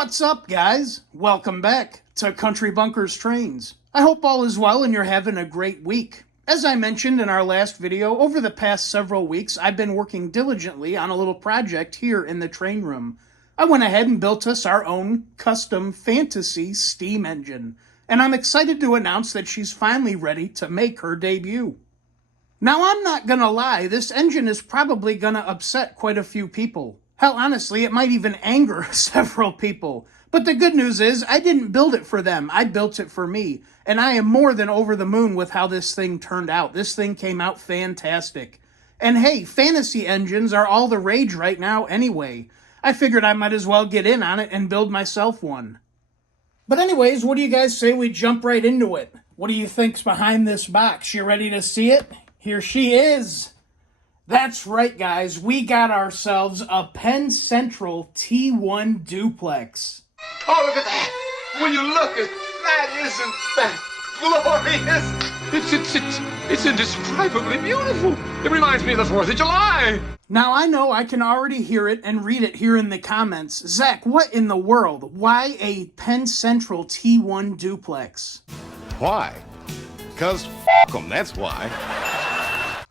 What's up, guys? Welcome back to Country Bunkers Trains. I hope all is well and you're having a great week. As I mentioned in our last video, over the past several weeks, I've been working diligently on a little project here in the train room. I went ahead and built us our own custom fantasy steam engine, and I'm excited to announce that she's finally ready to make her debut. Now, I'm not gonna lie, this engine is probably gonna upset quite a few people. Hell, honestly, it might even anger several people. But the good news is, I didn't build it for them. I built it for me. And I am more than over the moon with how this thing turned out. This thing came out fantastic. And hey, fantasy engines are all the rage right now anyway. I figured I might as well get in on it and build myself one. But anyways, what do you guys say we jump right into it? What do you think's behind this box? You ready to see it? Here she is. That's right, guys. We got ourselves a Penn Central T1 Duplex. Oh, look at that. Will you look at that? Isn't that glorious? It's indescribably beautiful. It reminds me of the 4th of July. Now, I know I can already hear it and read it here in the comments. Zach, what in the world? Why a Penn Central T1 Duplex? Why? Because f*** them, that's why.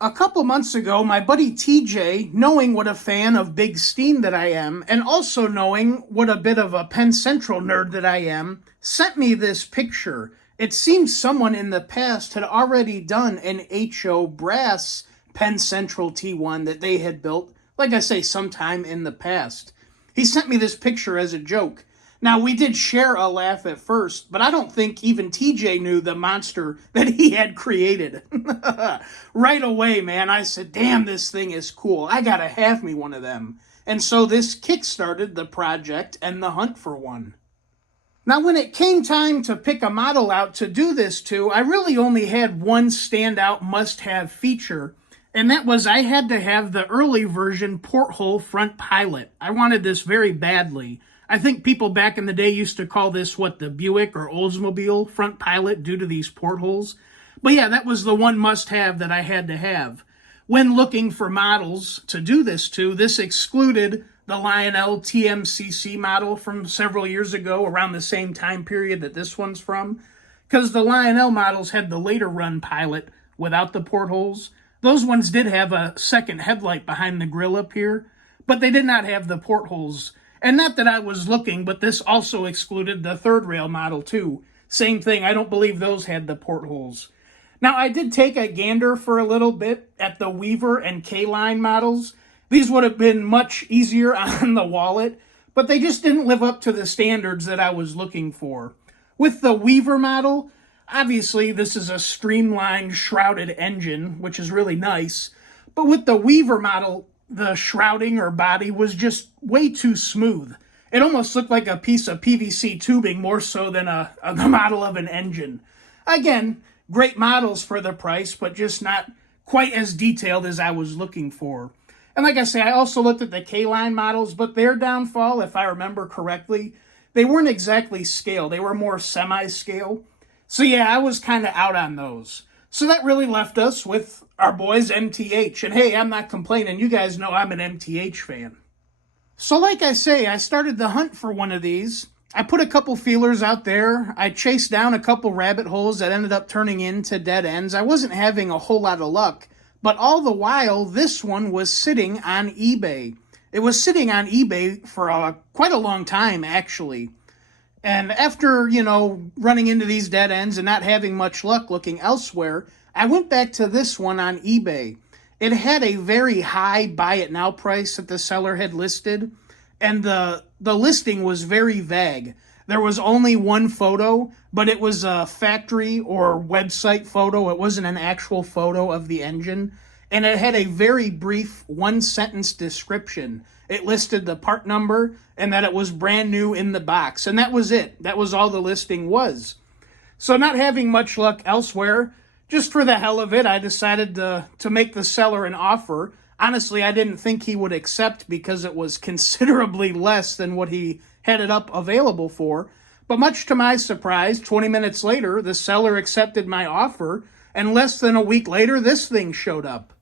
A couple months ago, my buddy TJ, knowing what a fan of big steam that I am, and also knowing what a bit of a Penn Central nerd that I am, sent me this picture. It seems someone in the past had already done an HO brass Penn Central T1 that they had built, like I say, sometime in the past. He sent me this picture as a joke. Now, we did share a laugh at first, but I don't think even TJ knew the monster that he had created. Right away, man, I said, damn, this thing is cool. I gotta have me one of them. And so this kickstarted the project and the hunt for one. Now, when it came time to pick a model out to do this to, I really only had one standout must-have feature, and that was I had to have the early version porthole front pilot. I wanted this very badly. I think people back in the day used to call this, the Buick or Oldsmobile front pilot due to these portholes. But yeah, that was the one must-have that I had to have. When looking for models to do this to, this excluded the Lionel TMCC model from several years ago, around the same time period that this one's from, because the Lionel models had the later run pilot without the portholes. Those ones did have a second headlight behind the grill up here, but they did not have the portholes. And not that I was looking, but this also excluded the third rail model too. Same thing, I don't believe those had the portholes. Now, I did take a gander for a little bit at the Weaver and K-Line models. These would have been much easier on the wallet, but they just didn't live up to the standards that I was looking for. With the Weaver model, obviously this is a streamlined shrouded engine, which is really nice. But with the Weaver model, the shrouding or body was just way too smooth. It almost looked like a piece of PVC tubing more so than a model of an engine. Again, great models for the price, but just not quite as detailed as I was looking for. And like I say, I also looked at the K-Line models, but their downfall, if I remember correctly, they weren't exactly scale. They were more semi-scale. So yeah, I was kind of out on those. So that really left us with our boys MTH. And hey, I'm not complaining. You guys know I'm an MTH fan. So like I say, I started the hunt for one of these. I put a couple feelers out there. I chased down a couple rabbit holes that ended up turning into dead ends. I wasn't having a whole lot of luck. But all the while, this one was sitting on eBay. It was sitting on eBay for quite a long time, actually. And after, running into these dead ends and not having much luck looking elsewhere, I went back to this one on eBay. It had a very high buy it now price that the seller had listed, and the listing was very vague. There was only one photo, but it was a factory or website photo. It wasn't an actual photo of the engine, and it had a very brief one-sentence description. It listed the part number and that it was brand new in the box. And that was it. That was all the listing was. So not having much luck elsewhere, just for the hell of it, I decided to make the seller an offer. Honestly, I didn't think he would accept because it was considerably less than what he had it up available for. But much to my surprise, 20 minutes later, the seller accepted my offer, and less than a week later, this thing showed up.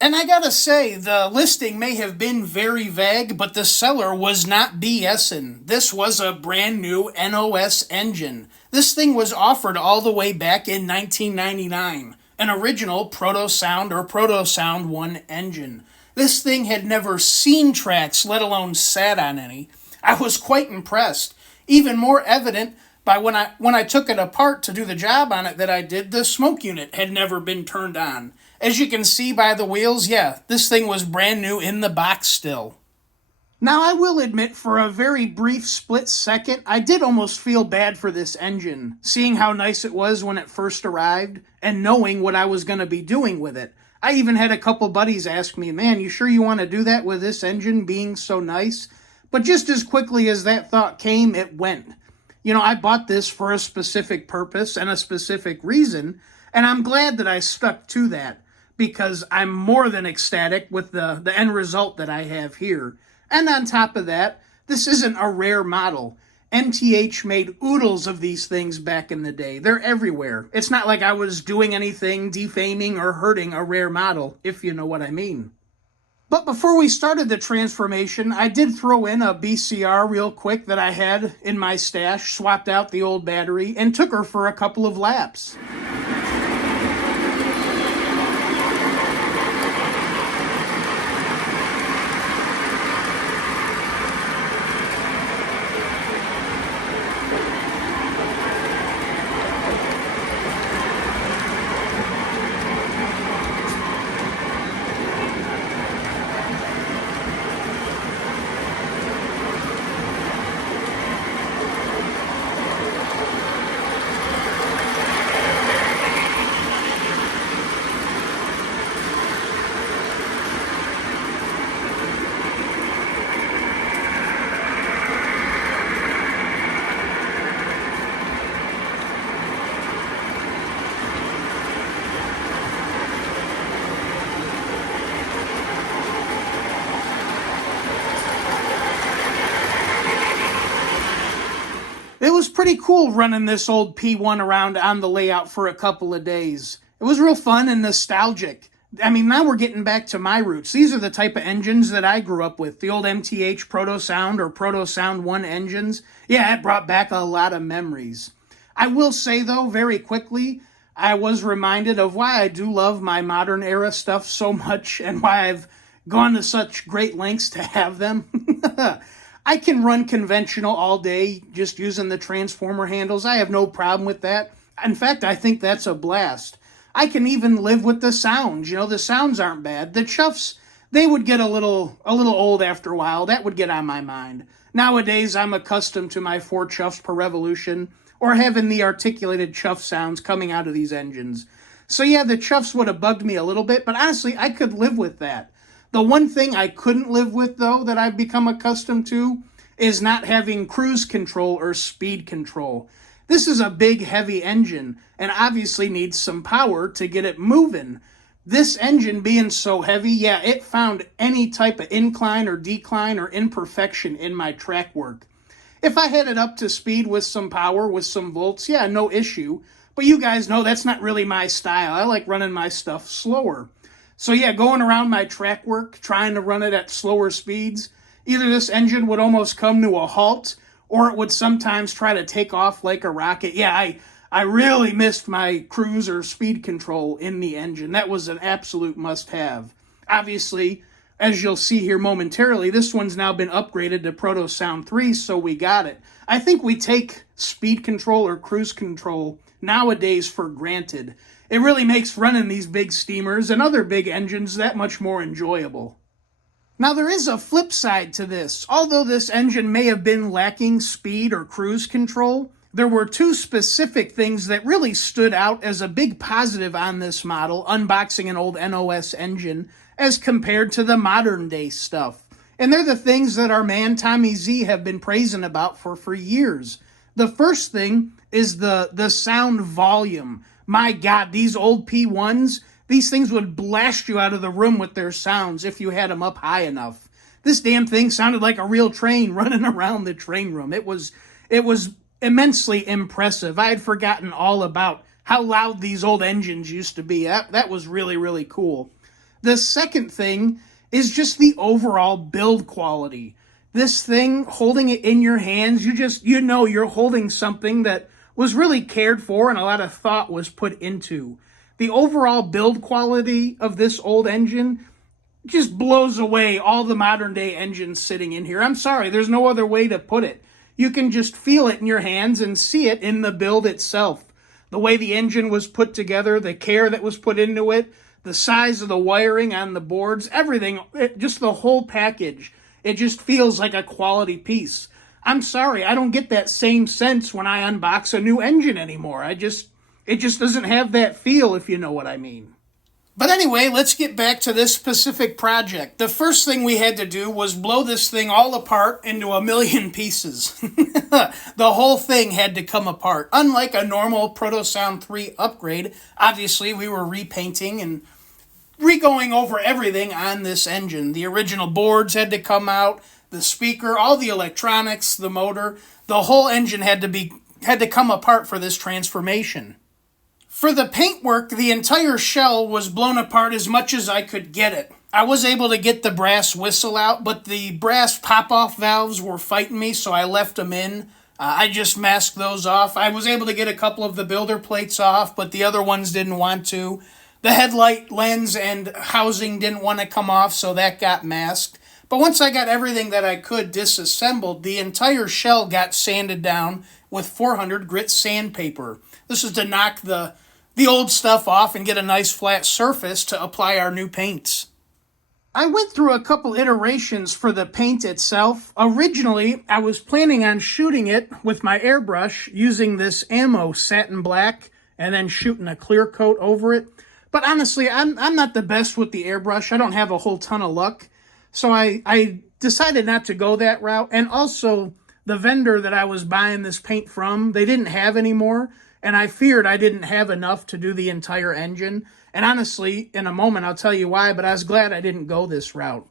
And I gotta say, the listing may have been very vague, but the seller was not BSing. This was a brand new NOS engine. This thing was offered all the way back in 1999. An original Protosound or Protosound 1 engine. This thing had never seen tracks, let alone sat on any. I was quite impressed. Even more evident by when I took it apart to do the job on it that I did, the smoke unit had never been turned on. As you can see by the wheels, yeah, this thing was brand new in the box still. Now, I will admit, for a very brief split second, I did almost feel bad for this engine, seeing how nice it was when it first arrived, and knowing what I was going to be doing with it. I even had a couple buddies ask me, man, you sure you want to do that with this engine being so nice? But just as quickly as that thought came, it went. You know, I bought this for a specific purpose and a specific reason, and I'm glad that I stuck to that, because I'm more than ecstatic with the end result that I have here. And on top of that, this isn't a rare model. MTH made oodles of these things back in the day. They're everywhere. It's not like I was doing anything defaming or hurting a rare model, if you know what I mean. But before we started the transformation, I did throw in a BCR real quick that I had in my stash, swapped out the old battery, and took her for a couple of laps. It was pretty cool running this old P1 around on the layout for a couple of days. It was real fun and nostalgic. I mean, now we're getting back to my roots. These are the type of engines that I grew up with. The old MTH Protosound or Protosound 1 engines. Yeah, it brought back a lot of memories. I will say, though, very quickly, I was reminded of why I do love my modern era stuff so much and why I've gone to such great lengths to have them. I can run conventional all day just using the transformer handles. I have no problem with that. In fact, I think that's a blast. I can even live with the sounds. You know, the sounds aren't bad. The chuffs, they would get a little old after a while. That would get on my mind. Nowadays, I'm accustomed to my 4 chuffs per revolution or having the articulated chuff sounds coming out of these engines. So yeah, the chuffs would have bugged me a little bit, but honestly, I could live with that. The one thing I couldn't live with, though, that I've become accustomed to is not having cruise control or speed control. This is a big, heavy engine and obviously needs some power to get it moving. This engine being so heavy, yeah, it found any type of incline or decline or imperfection in my track work. If I had it up to speed with some power, with some volts, yeah, no issue. But you guys know that's not really my style. I like running my stuff slower. So yeah, going around my track work, trying to run it at slower speeds, either this engine would almost come to a halt, or it would sometimes try to take off like a rocket. Yeah, I really missed my cruise or speed control in the engine. That was an absolute must-have. Obviously, as you'll see here momentarily, this one's now been upgraded to Protosound 3, so we got it. I think we take speed control or cruise control nowadays for granted. It really makes running these big steamers and other big engines that much more enjoyable. Now, there is a flip side to this. Although this engine may have been lacking speed or cruise control, there were 2 specific things that really stood out as a big positive on this model, unboxing an old NOS engine, as compared to the modern day stuff. And they're the things that our man Tommy Z have been praising about for years. The first thing is the sound volume. My God, these old P1s, these things would blast you out of the room with their sounds if you had them up high enough. This damn thing sounded like a real train running around the train room. It was immensely impressive. I had forgotten all about how loud these old engines used to be. That was really, really cool. The second thing is just the overall build quality. This thing, holding it in your hands, you know you're holding something that was really cared for and a lot of thought was put into. The overall build quality of this old engine just blows away all the modern day engines sitting in here. I'm sorry, there's no other way to put it. You can just feel it in your hands and see it in the build itself. The way the engine was put together, the care that was put into it, the size of the wiring on the boards, everything, just the whole package. It just feels like a quality piece. I'm sorry, I don't get that same sense when I unbox a new engine anymore. It just doesn't have that feel, if you know what I mean. But anyway, let's get back to this specific project. The first thing we had to do was blow this thing all apart into a million pieces. The whole thing had to come apart. Unlike a normal Protosound 3 upgrade, obviously we were repainting and re-going over everything on this engine. The original boards had to come out, the speaker, all the electronics, the motor. The whole engine had to come apart for this transformation. For the paintwork, the entire shell was blown apart as much as I could get it. I was able to get the brass whistle out, but the brass pop-off valves were fighting me, so I left them in. I just masked those off. I was able to get a couple of the builder plates off, but the other ones didn't want to. The headlight lens and housing didn't want to come off, so that got masked. But once I got everything that I could disassembled, the entire shell got sanded down with 400 grit sandpaper. This is to knock the old stuff off and get a nice flat surface to apply our new paints. I went through a couple iterations for the paint itself. Originally, I was planning on shooting it with my airbrush using this Ammo satin black and then shooting a clear coat over it. But honestly, I'm not the best with the airbrush. I don't have a whole ton of luck. So I decided not to go that route. And also, the vendor that I was buying this paint from, they didn't have any more. And I feared I didn't have enough to do the entire engine. And honestly, in a moment, I'll tell you why, but I was glad I didn't go this route.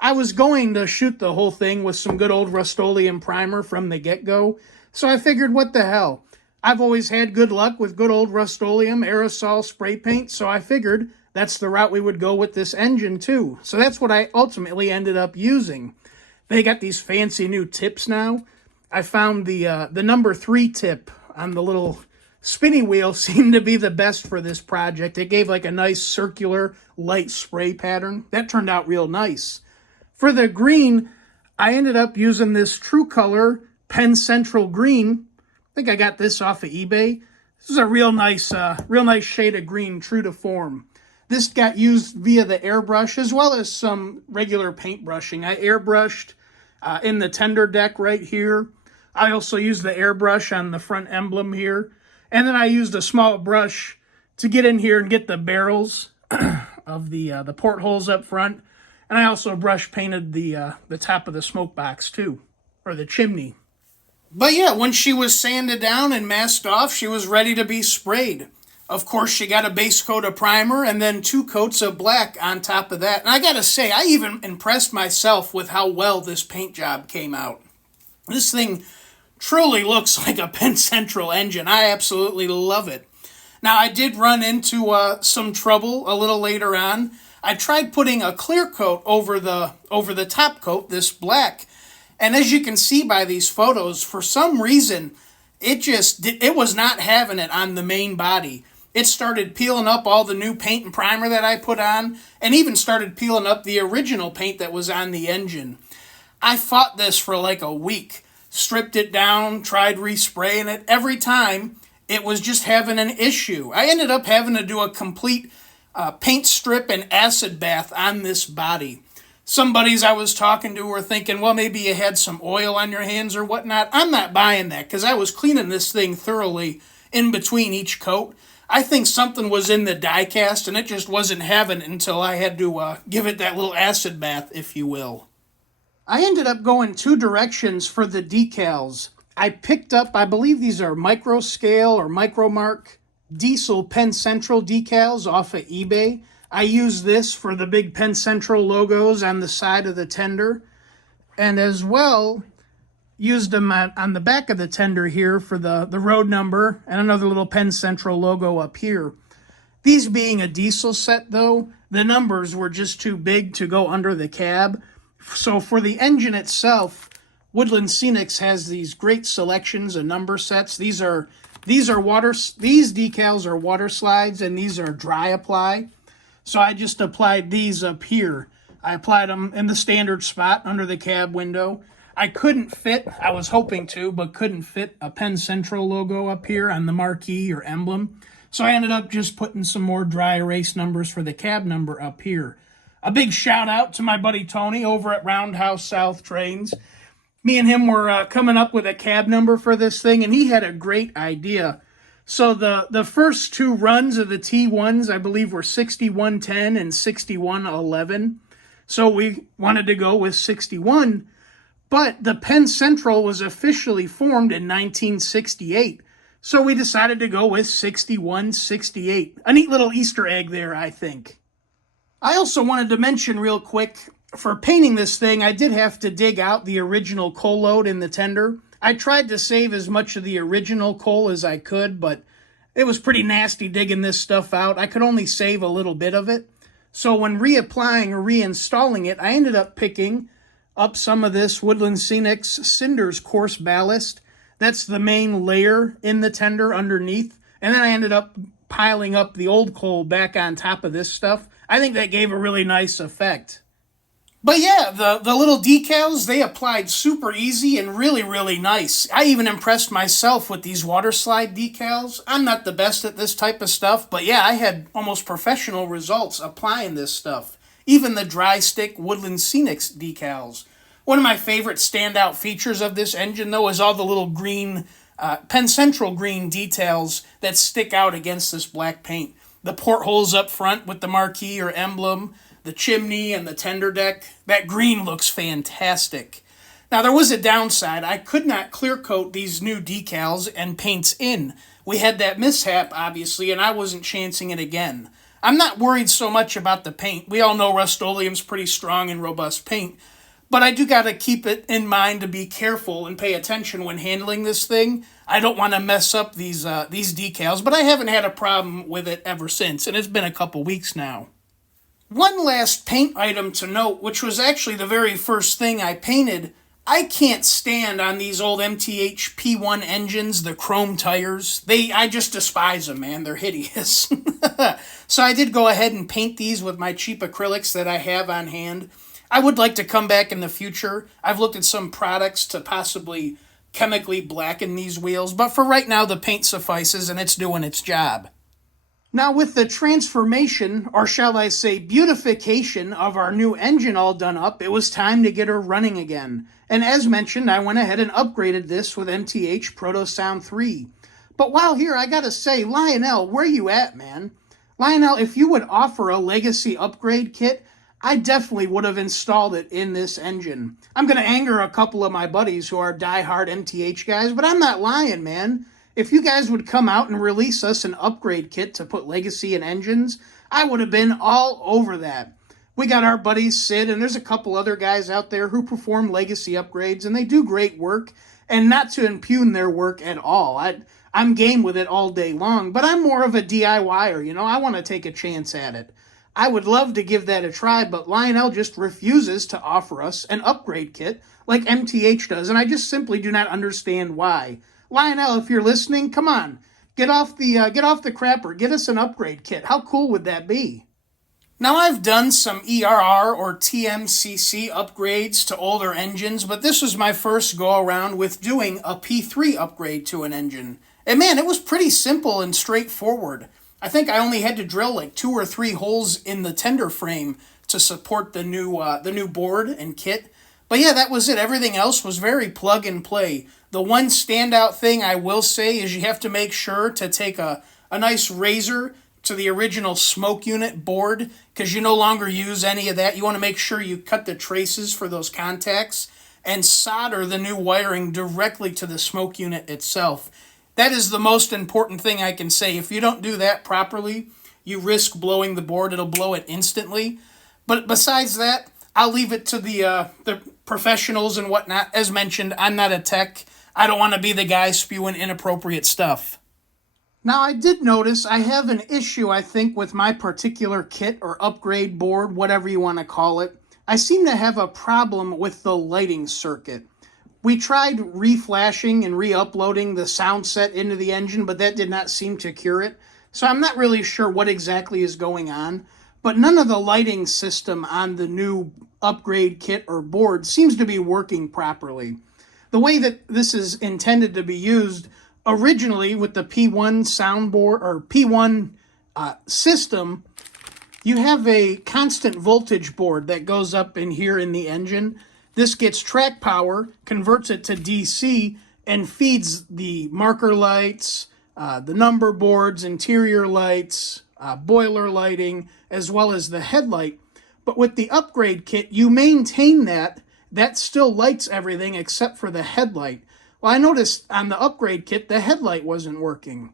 I was going to shoot the whole thing with some good old Rust-Oleum primer from the get-go. So I figured, what the hell? I've always had good luck with good old Rust-Oleum aerosol spray paint, so I figured that's the route we would go with this engine too. So that's what I ultimately ended up using. They got these fancy new tips now. I found the number 3 tip on the little spinny wheel seemed to be the best for this project. It gave like a nice circular light spray pattern. That turned out real nice. For the green, I ended up using this True Color Penn Central Green. I think I got this off of eBay. This is a real nice shade of green, true to form. This got used via the airbrush as well as some regular paint brushing. I airbrushed in the tender deck right here. I also used the airbrush on the front emblem here. And then I used a small brush to get in here and get the barrels of the portholes up front. And I also brush painted the top of the smoke box too, or the chimney. But yeah, when she was sanded down and masked off, she was ready to be sprayed. Of course, she got a base coat of primer and then 2 coats of black on top of that. And I gotta say, I even impressed myself with how well this paint job came out. This thing truly looks like a Penn Central engine. I absolutely love it. Now, I did run into some trouble a little later on. I tried putting a clear coat over the top coat, this black. And as you can see by these photos, for some reason, it was not having it on the main body. It started peeling up all the new paint and primer that I put on, and even started peeling up the original paint that was on the engine. I fought this for like a week. Stripped it down, tried respraying it. Every time, it was just having an issue. I ended up having to do a complete paint strip and acid bath on this body. Some buddies I was talking to were thinking, well, maybe you had some oil on your hands or whatnot. I'm not buying that because I was cleaning this thing thoroughly in between each coat. I think something was in the die cast and it just wasn't having it until I had to give it that little acid bath, if you will. I ended up going 2 directions for the decals. I picked up, I believe these are micro scale or micromark diesel Penn Central decals off of eBay. I used this for the big Penn Central logos on the side of the tender, and as well used them on the back of the tender here for the road number and another little Penn Central logo up here. These being a diesel set though, the numbers were just too big to go under the cab. So for the engine itself, Woodland Scenics has these great selections of number sets. These decals are water slides, and these are dry apply. So I just applied these up here. I applied them in the standard spot under the cab window. I was hoping to, but couldn't fit a Penn Central logo up here on the marquee or emblem. So I ended up just putting some more dry erase numbers for the cab number up here. A big shout out to my buddy Tony over at Roundhouse South Trains. Me and him were coming up with a cab number for this thing, and he had a great idea. So the first two runs of the T1s, I believe, were 6110 and 6111. So we wanted to go with 61. But the Penn Central was officially formed in 1968. So we decided to go with 6168. A neat little Easter egg there, I think. I also wanted to mention real quick, for painting this thing, I did have to dig out the original coal load in the tender. I tried to save as much of the original coal as I could, but it was pretty nasty digging this stuff out. I could only save a little bit of it. So when reapplying or reinstalling it, I ended up picking up some of this Woodland Scenics Cinders coarse ballast. That's the main layer in the tender underneath. And then I ended up piling up the old coal back on top of this stuff. I think that gave a really nice effect. But yeah, the little decals, they applied super easy and really, really nice. I even impressed myself with these water slide decals. I'm not the best at this type of stuff, but yeah, I had almost professional results applying this stuff. Even the dry stick Woodland Scenics decals. One of my favorite standout features of this engine, though, is all the little green, Penn Central green details that stick out against this black paint. The portholes up front with the marquee or emblem, the chimney and the tender deck, that green looks fantastic. Now, there was a downside. I could not clear coat these new decals and paints in. We had that mishap, obviously, and I wasn't chancing it again. I'm not worried so much about the paint. We all know Rust-Oleum's pretty strong and robust paint, but I do got to keep it in mind to be careful and pay attention when handling this thing. I don't want to mess up these decals, but I haven't had a problem with it ever since, and it's been a couple weeks now. One last paint item to note, which was actually the very first thing I painted. I can't stand on these old MTH P1 engines, the chrome tires. I just despise them, man. They're hideous. So I did go ahead and paint these with my cheap acrylics that I have on hand. I would like to come back in the future. I've looked at some products to possibly chemically blacken these wheels, but for right now, the paint suffices and it's doing its job. Now, with the transformation, or shall I say beautification, of our new engine all done up, it was time to get her running again. And as mentioned, I went ahead and upgraded this with MTH Protosound 3. But while here, I gotta say, Lionel, where you at, man? Lionel, if you would offer a legacy upgrade kit, I definitely would have installed it in this engine. I'm gonna anger a couple of my buddies who are diehard MTH guys, but I'm not lying, man. If you guys would come out and release us an upgrade kit to put legacy in engines, I would have been all over that. We got our buddies Sid, and there's a couple other guys out there who perform legacy upgrades, and they do great work, and not to impugn their work at all. I'm game with it all day long, but I'm more of a DIYer, you know? I want to take a chance at it. I would love to give that a try, but Lionel just refuses to offer us an upgrade kit like MTH does, and I just simply do not understand why. Lionel, if you're listening, come on, get off the crapper, get us an upgrade kit. How cool would that be? Now, I've done some ERR or TMCC upgrades to older engines, but this was my first go around with doing a P3 upgrade to an engine. And man, it was pretty simple and straightforward. I think I only had to drill like 2 or 3 holes in the tender frame to support the new board and kit. But yeah, that was it. Everything else was very plug and play. The one standout thing I will say is you have to make sure to take a nice razor to the original smoke unit board, because you no longer use any of that. You want to make sure you cut the traces for those contacts and solder the new wiring directly to the smoke unit itself. That is the most important thing I can say. If you don't do that properly, you risk blowing the board. It'll blow it instantly. But besides that, I'll leave it to the professionals and whatnot. As mentioned, I'm not a tech. I don't want to be the guy spewing inappropriate stuff. Now, I did notice I have an issue, I think, with my particular kit or upgrade board, whatever you want to call it. I seem to have a problem with the lighting circuit. We tried reflashing and re-uploading the sound set into the engine, but that did not seem to cure it. So I'm not really sure what exactly is going on. But none of the lighting system on the new upgrade kit or board seems to be working properly. The way that this is intended to be used originally with the P1 soundboard or P1 system, you have a constant voltage board that goes up in here in the engine. This gets track power, converts it to DC, and feeds the marker lights, the number boards, interior lights, boiler lighting, as well as the headlight. But with the upgrade kit, you maintain that. That still lights everything except for the headlight. Well, I noticed on the upgrade kit, the headlight wasn't working.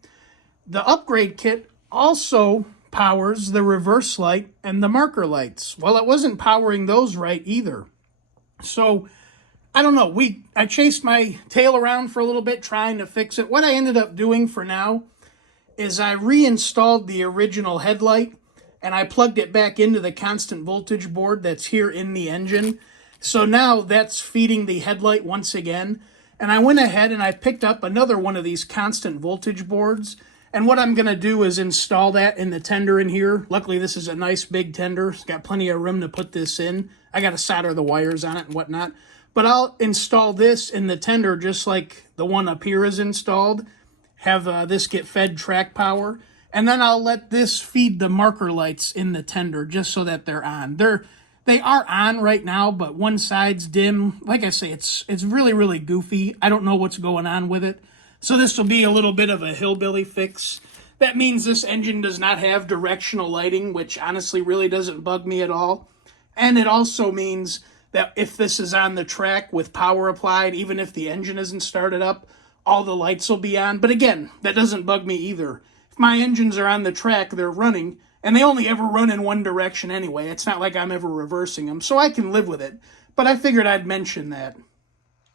The upgrade kit also powers the reverse light and the marker lights. Well, it wasn't powering those right either. So, I don't know. I chased my tail around for a little bit trying to fix it. What I ended up doing for now is I reinstalled the original headlight and I plugged it back into the constant voltage board that's here in the engine. So now that's feeding the headlight once again. And I went ahead and I picked up another one of these constant voltage boards. And what I'm going to do is install that in the tender in here. Luckily, this is a nice big tender. It's got plenty of room to put this in. I got to solder the wires on it and whatnot. But I'll install this in the tender just like the one up here is installed. Have this get fed track power. And then I'll let this feed the marker lights in the tender just so that they're on. They are on right now, but one side's dim. Like I say, it's really, really goofy. I don't know what's going on with it. So this will be a little bit of a hillbilly fix. That means this engine does not have directional lighting, which honestly really doesn't bug me at all. And it also means that if this is on the track with power applied, even if the engine isn't started up, all the lights will be on. But again, that doesn't bug me either. If my engines are on the track, they're running, and they only ever run in one direction anyway. It's not like I'm ever reversing them, so I can live with it. But I figured I'd mention that.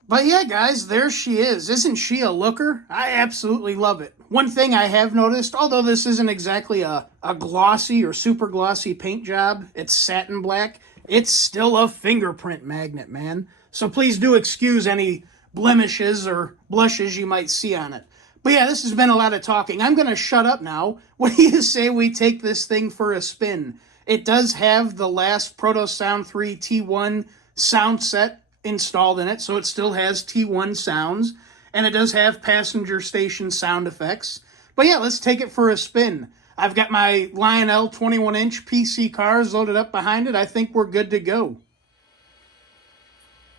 But yeah, guys, there she is. Isn't she a looker? I absolutely love it. One thing I have noticed, although this isn't exactly a glossy or super glossy paint job, it's satin black, it's still a fingerprint magnet, man. So please do excuse any blemishes or blushes you might see on it. But yeah, this has been a lot of talking. I'm going to shut up now. What do you say we take this thing for a spin? It does have the last Protosound 3 T1 sound set installed in it, so it still has T1 sounds, and it does have passenger station sound effects. But yeah, let's take it for a spin. I've got my Lionel 21-inch PC cars loaded up behind it. I think we're good to go.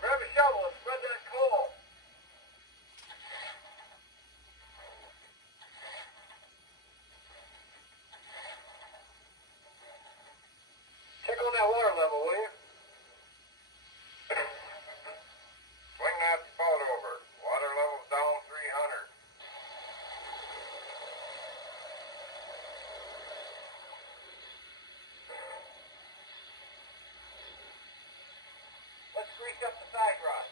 Grab a shovel and spread that coal. Check on that water level, will you? Swing that spout over. Water level's down 300. Let's grease up the side rod.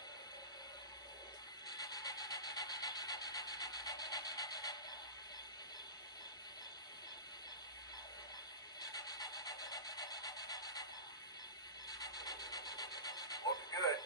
Looks good.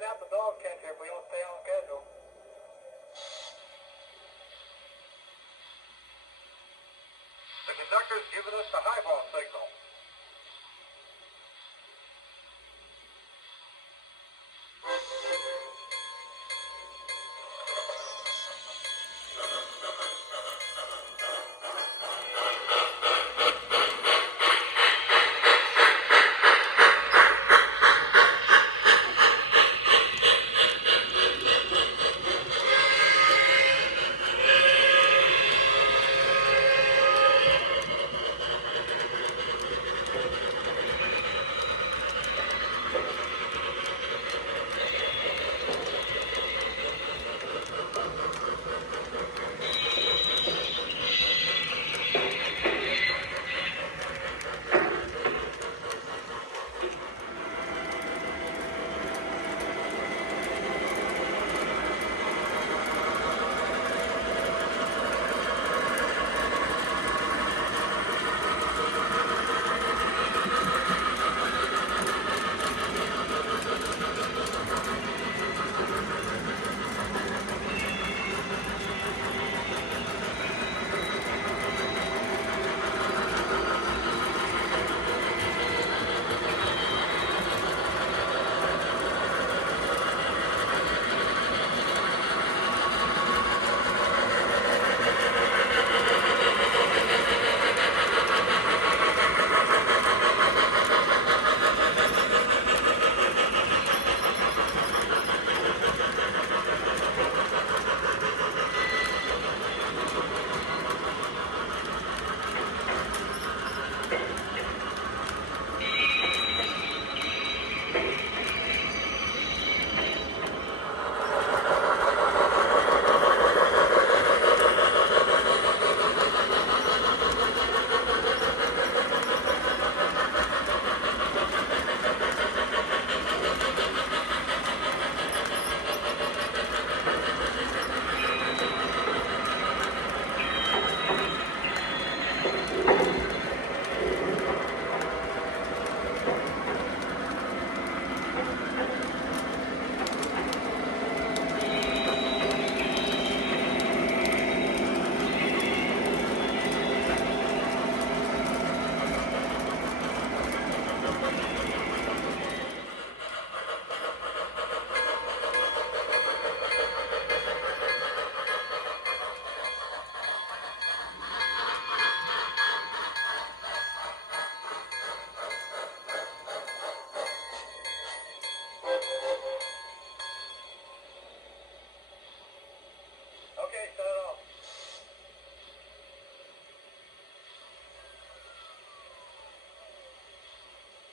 find out the dog catcher if we don't stay on schedule. The conductor's giving us the highball signal.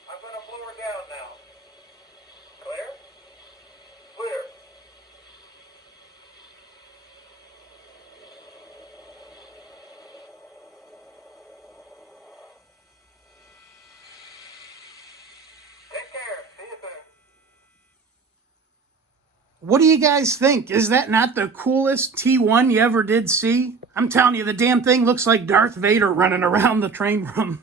I'm going to blow her down now. Clear? Clear. Take care. See you soon. What do you guys think? Is that not the coolest T1 you ever did see? I'm telling you, the damn thing looks like Darth Vader running around the train room.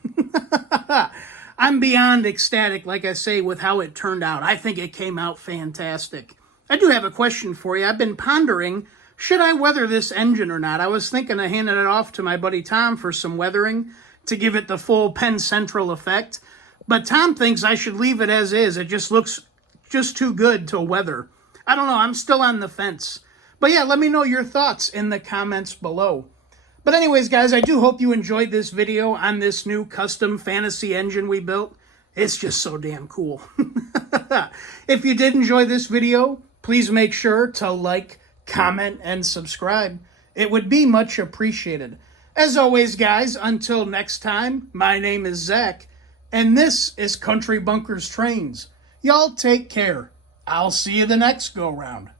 I'm beyond ecstatic, like I say, with how it turned out. I think it came out fantastic. I do have a question for you. I've been pondering, should I weather this engine or not? I was thinking of handing it off to my buddy Tom for some weathering to give it the full Penn Central effect. But Tom thinks I should leave it as is. It just looks just too good to weather. I don't know. I'm still on the fence. But yeah, let me know your thoughts in the comments below. But anyways, guys, I do hope you enjoyed this video on this new custom fantasy engine we built. It's just so damn cool. If you did enjoy this video, please make sure to like, comment, and subscribe. It would be much appreciated. As always, guys, until next time, my name is Zach, and this is Country Bunkers Trains. Y'all take care. I'll see you the next go-round.